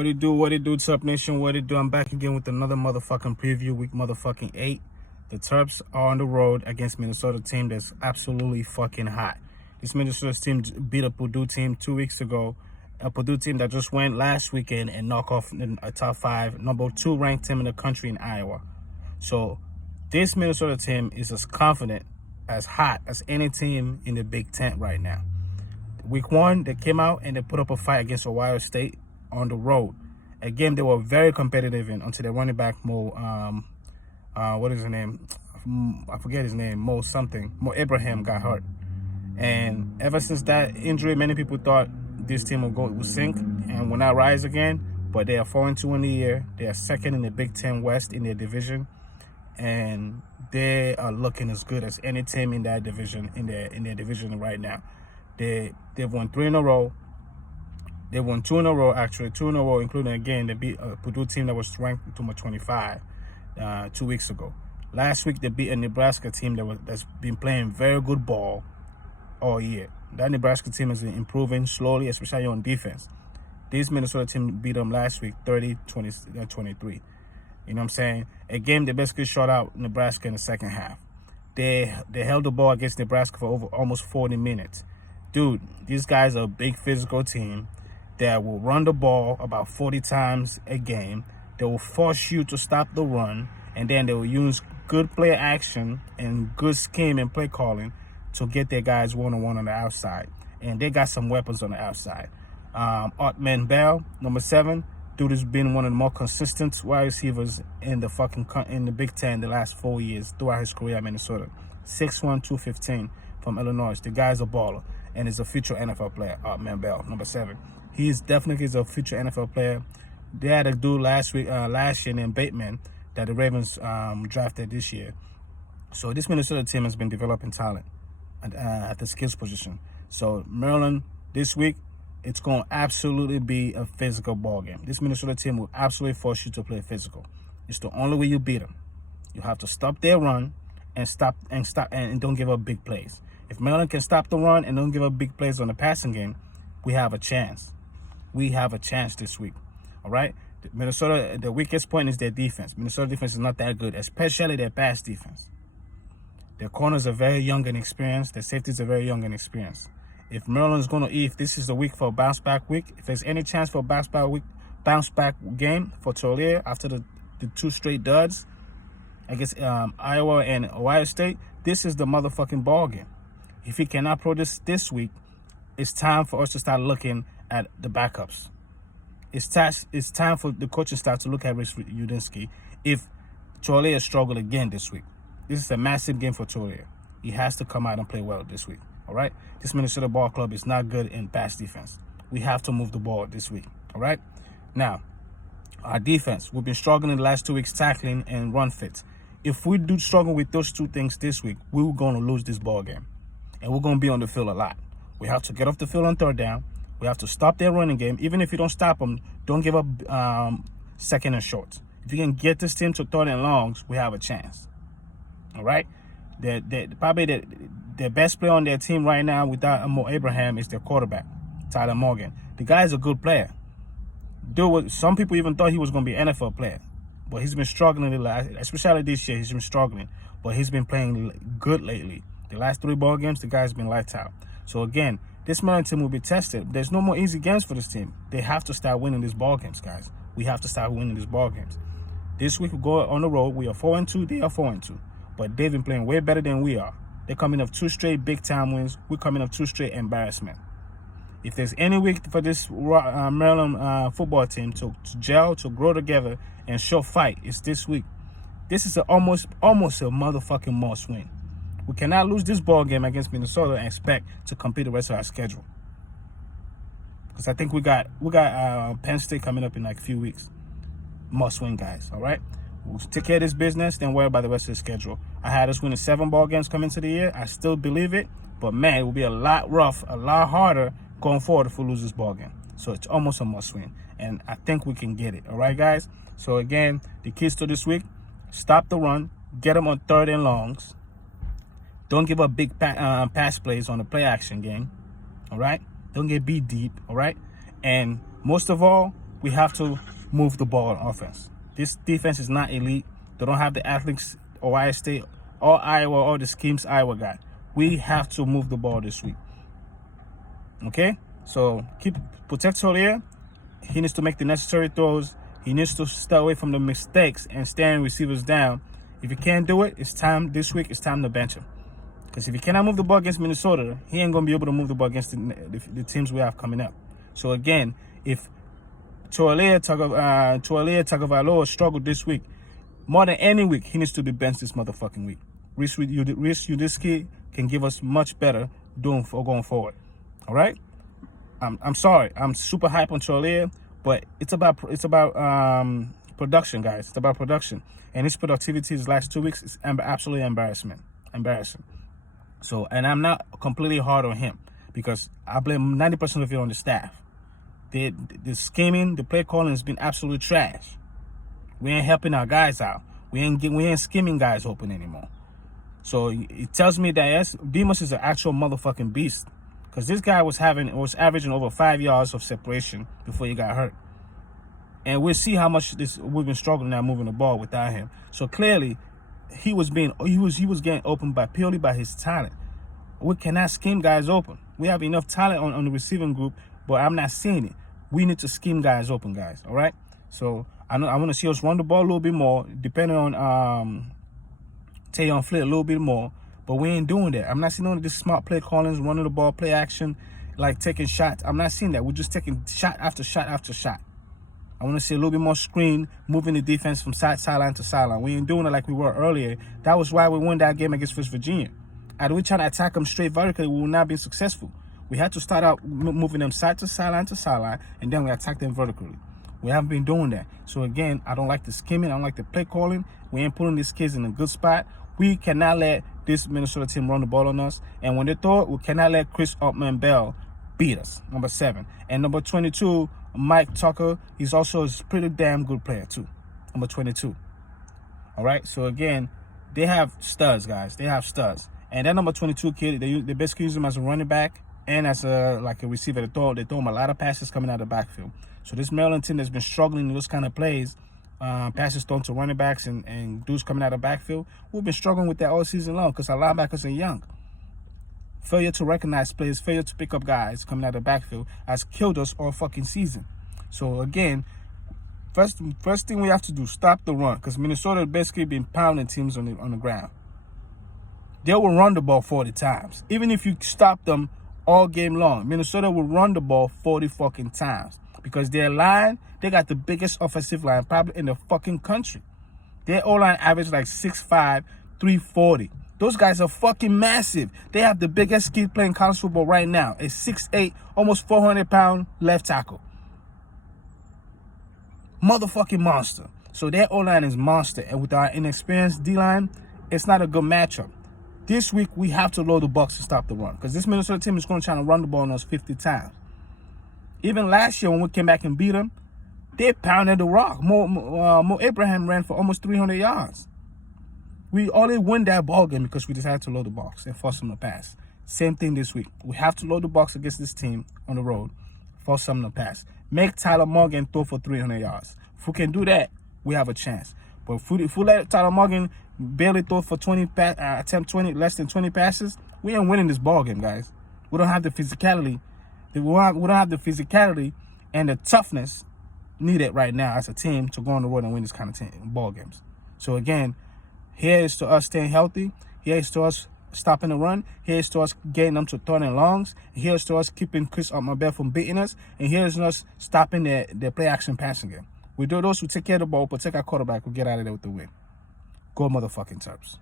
What it do, Terp Nation, what it do? I'm back again with another motherfucking preview, week motherfucking 8. The Terps are on the road against Minnesota team that's absolutely fucking hot. This Minnesota team beat a Purdue team 2 weeks ago, a Purdue team that just went last weekend and knocked off a top 5, number 2 ranked team in the country in Iowa. So this Minnesota team is as confident, as hot as any team in the Big Ten right now. Week 1, they came out and they put up a fight against Ohio State on the road. Again, they were very competitive until their running back Mo, what is his name? I forget his name. Mo Abraham got hurt, and ever since that injury, many people thought this team would sink and will not rise again. But they are 4-2 in the year. They are second in the Big Ten West in their division, and they are looking as good as any team in that division in their division right now. They've won 3 in a row. They won 2 in a row, actually, 2 in a row, including, again, they beat a Purdue team that was ranked number 25 2 weeks ago. Last week, they beat a Nebraska team that's been playing very good ball all year. That Nebraska team has been improving slowly, especially on defense. This Minnesota team beat them last week, 30-23. You know what I'm saying? A game they basically shut out Nebraska in the second half. They held the ball against Nebraska for over almost 40 minutes. Dude, these guys are a big physical team that will run the ball about 40 times a game. They will force you to stop the run, and then they will use good play action and good scheme and play calling to get their guys one-on-one on the outside. And they got some weapons on the outside. Otman Bell, number 7, dude has been one of the more consistent wide receivers in the Big Ten the last 4 years throughout his career at Minnesota. 6'1", 215 from Illinois. The guy's a baller and is a future NFL player. Otman Bell, number 7. He's definitely a future NFL player. They had a dude last year named Bateman that the Ravens drafted this year. So this Minnesota team has been developing talent at the skills position. So Maryland this week, it's going to absolutely be a physical ball game. This Minnesota team will absolutely force you to play physical. It's the only way you beat them. You have to stop their run and don't give up big plays. If Maryland can stop the run and don't give up big plays on the passing game, we have a chance. We have a chance this week, all right? Minnesota, the weakest point is their defense. Minnesota defense is not that good, especially their pass defense. Their corners are very young and experienced. Their safeties are very young and experienced. If Maryland's going to if this is the week for a bounce-back week, if there's any chance for a bounce-back game for Taulier after the 2 straight duds against Iowa and Ohio State, this is the motherfucking ball game. If he cannot produce this week, it's time for us to start looking at the backups. It's time for the coaching staff to look at Rich Udinsky if Taulier struggled again this week. This is a massive game for Taulier. He has to come out and play well this week, all right? This Minnesota ball club is not good in pass defense. We have to move the ball this week, all right? Now, our defense, we've been struggling the last 2 weeks tackling and run fits. If we do struggle with those 2 things this week, we're going to lose this ball game, and we're going to be on the field a lot. We have to get off the field on 3rd down. We have to stop their running game. Even if you don't stop them, don't give up second and shorts. If you can get this team to 3rd and longs, we have a chance. All right? Probably their best player on their team right now without Mo Abraham is their quarterback, Tyler Morgan. The guy is a good player. Some people even thought he was going to be an NFL player. But he's been struggling, especially this year. He's been struggling. But he's been playing good lately. The last 3 ball games, the guy's been lights out. So again, this Maryland team will be tested. There's no more easy games for this team. They have to start winning these ball games, guys. We have to start winning these ball games. This week we go on the road. We are 4-2. They are 4-2. But they've been playing way better than we are. They're coming off 2 straight big-time wins. We're coming off 2 straight embarrassment. If there's any week for this Maryland football team to gel, to grow together, and show fight, it's this week. This is almost a motherfucking must win. We cannot lose this ball game against Minnesota and expect to compete the rest of our schedule. Because I think we got Penn State coming up in like a few weeks. Must win, guys. All right. We'll take care of this business, then worry about the rest of the schedule. I had us winning 7 ball games coming into the year. I still believe it, but man, it will be a lot rough, a lot harder going forward if we lose this ball game. So it's almost a must win, and I think we can get it. All right, guys. So again, the keys to this week: stop the run, get them on 3rd and longs. Don't give up big pass plays on the play action game, all right? Don't get beat deep, all right? And most of all, we have to move the ball on offense. This defense is not elite. They don't have the athletes Ohio State or Iowa or the schemes Iowa got. We have to move the ball this week. Okay? So protect Solier. He needs to make the necessary throws. He needs to stay away from the mistakes and stand receivers down. If he can't do it, it's time this week. It's time to bench him. Because if he cannot move the ball against Minnesota, he ain't going to be able to move the ball against the teams we have coming up. So again, if Tualia Tagovailoa struggled this week, more than any week, he needs to be benched this motherfucking week. Reese Udisky can give us much better going forward. All right? I'm sorry. I'm super hype on Tualia, but it's about production, guys. It's about production. And his productivity his last 2 weeks is absolutely embarrassing. So, and I'm not completely hard on him because I blame 90% of it on the staff. The scheming, the play calling has been absolute trash. We ain't helping our guys out. We ain't scheming guys open anymore. So it tells me that yes, Demas is an actual motherfucking beast. Because this guy was averaging over 5 yards of separation before he got hurt. And we'll see how much we've been struggling now moving the ball without him. So clearly, he was getting open purely by his talent. We cannot scheme guys open. We have enough talent on the receiving group, but I'm not seeing it. We need to scheme guys open, guys. All right. So I want to see us run the ball a little bit more, depending on Tayon Flair a little bit more. But we ain't doing that. I'm not seeing none of this smart play callings, running the ball, play action, like taking shots. I'm not seeing that. We're just taking shot after shot after shot. I want to see a little bit more screen, moving the defense from sideline to sideline. We ain't doing it like we were earlier. That was why we won that game against West Virginia. And we trying to attack them straight vertically, we will not be successful. We had to start out moving them side to sideline, and then we attack them vertically. We haven't been doing that. So again, I don't like the scheming. I don't like the play calling. We ain't putting these kids in a good spot. We cannot let this Minnesota team run the ball on us. And when they throw it, we cannot let Chris Upman-Bell beat us, number 7. And number 22, Mike Tucker, he's also a pretty damn good player too, number 22. All right, so again, they have studs, guys. They have studs. And that number 22 kid, they basically use him as a running back and as a receiver. They throw him a lot of passes coming out of the backfield. So this Maryland team that's been struggling in those kind of plays, passes thrown to running backs and dudes coming out of the backfield, we've been struggling with that all season long because our linebackers are young. Failure to recognize players, failure to pick up guys coming out of the backfield has killed us all fucking season. So again, first thing we have to do, stop the run, because Minnesota basically been pounding teams on the ground. They will run the ball 40 times. Even if you stop them all game long, Minnesota will run the ball 40 fucking times. Because their line, they got the biggest offensive line probably in the fucking country. Their O-line average like 6'5", 340. Those guys are fucking massive. They have the biggest kid playing college football right now. A 6'8", almost 400-pound left tackle. Motherfucking monster. So their O-line is monster. And with our inexperienced D-line, it's not a good matchup. This week, we have to load the box to stop the run. Because this Minnesota team is going to try to run the ball on us 50 times. Even last year when we came back and beat them, they pounded the rock. Mo Abraham ran for almost 300 yards. We only win that ball game because we decided to load the box and force them to pass. Same thing this week. We have to load the box against this team on the road, force them to pass. Make Tyler Morgan throw for 300 yards. If we can do that, we have a chance. But if we let Tyler Morgan barely throw for less than 20 passes, we ain't winning this ball game, guys. We don't have the physicality. We don't have the physicality and the toughness needed right now as a team to go on the road and win this kind of ball games. So again, here is to us staying healthy. Here is to us stopping the run. Here is to us getting them to third and longs. Here is to us keeping Chris Upman-Bell from beating us. And here is to us stopping their play action passing game. We do those, we take care of the ball, protect our quarterback, we get out of there with the win. Go motherfucking Terps.